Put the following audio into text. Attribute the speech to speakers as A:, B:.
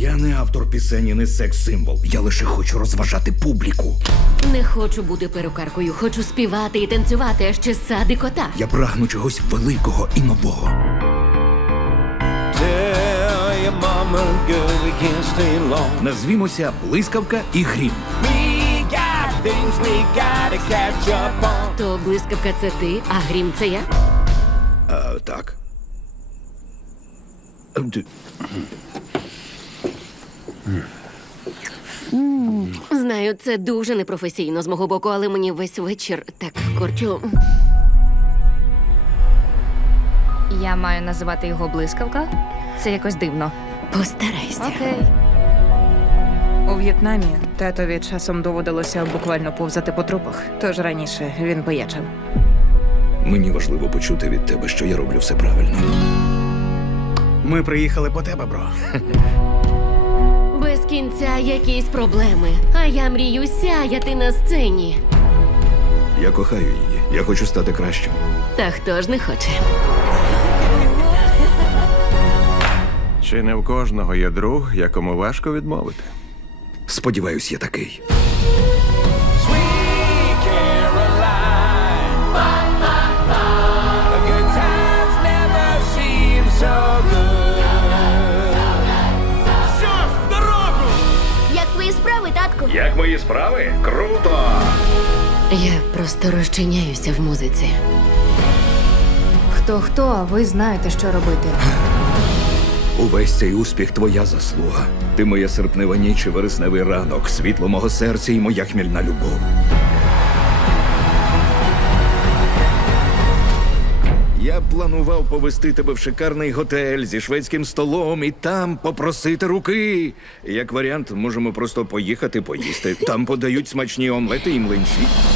A: Я не автор пісень і не секс-символ. Я лише хочу розважати публіку.
B: Не хочу бути перукаркою, хочу співати і танцювати, а ще сади кота.
A: Я прагну чогось великого і нового.
C: Tell your mama, girl, we can't stay long.
A: Назвімося «Блискавка» і «Грім».
C: We got things we gotta catch up on.
B: То блискавка це ти, а грім це я?
A: Так.
B: Знаю, це дуже непрофесійно з мого боку, але мені весь вечір так корчу.
D: Я маю називати його блискавка? Це якось дивно.
B: Постарайся.
D: Окей.
E: У В'єтнамі татові часом доводилося буквально повзати по трупах, тож раніше він боячив.
A: Мені важливо почути від тебе, що я роблю все правильно.
F: Ми приїхали по тебе, бро.
B: Без кінця якісь проблеми. А я мрію сяяти на сцені.
A: Я кохаю її. Я хочу стати кращим.
B: Та хто ж не хоче?
G: Чи не в кожного є друг, якому важко відмовити?
A: Сподіваюсь, я такий.
C: Sweet Caroline. The good times never seem so good.
H: Як твої справи, татку?
A: Як мої справи? Круто!
B: Я просто розчиняюся в музиці.
D: Хто, а ви знаєте, що робити.
A: Увесь цей успіх твоя заслуга. Ти моя серпнева ніч і вересневий ранок, світло мого серця і моя хмільна любов. Я планував повести тебе в шикарний готель зі шведським столом і там попросити руки. Як варіант, можемо просто поїхати поїсти. Там подають смачні омлети і млинці.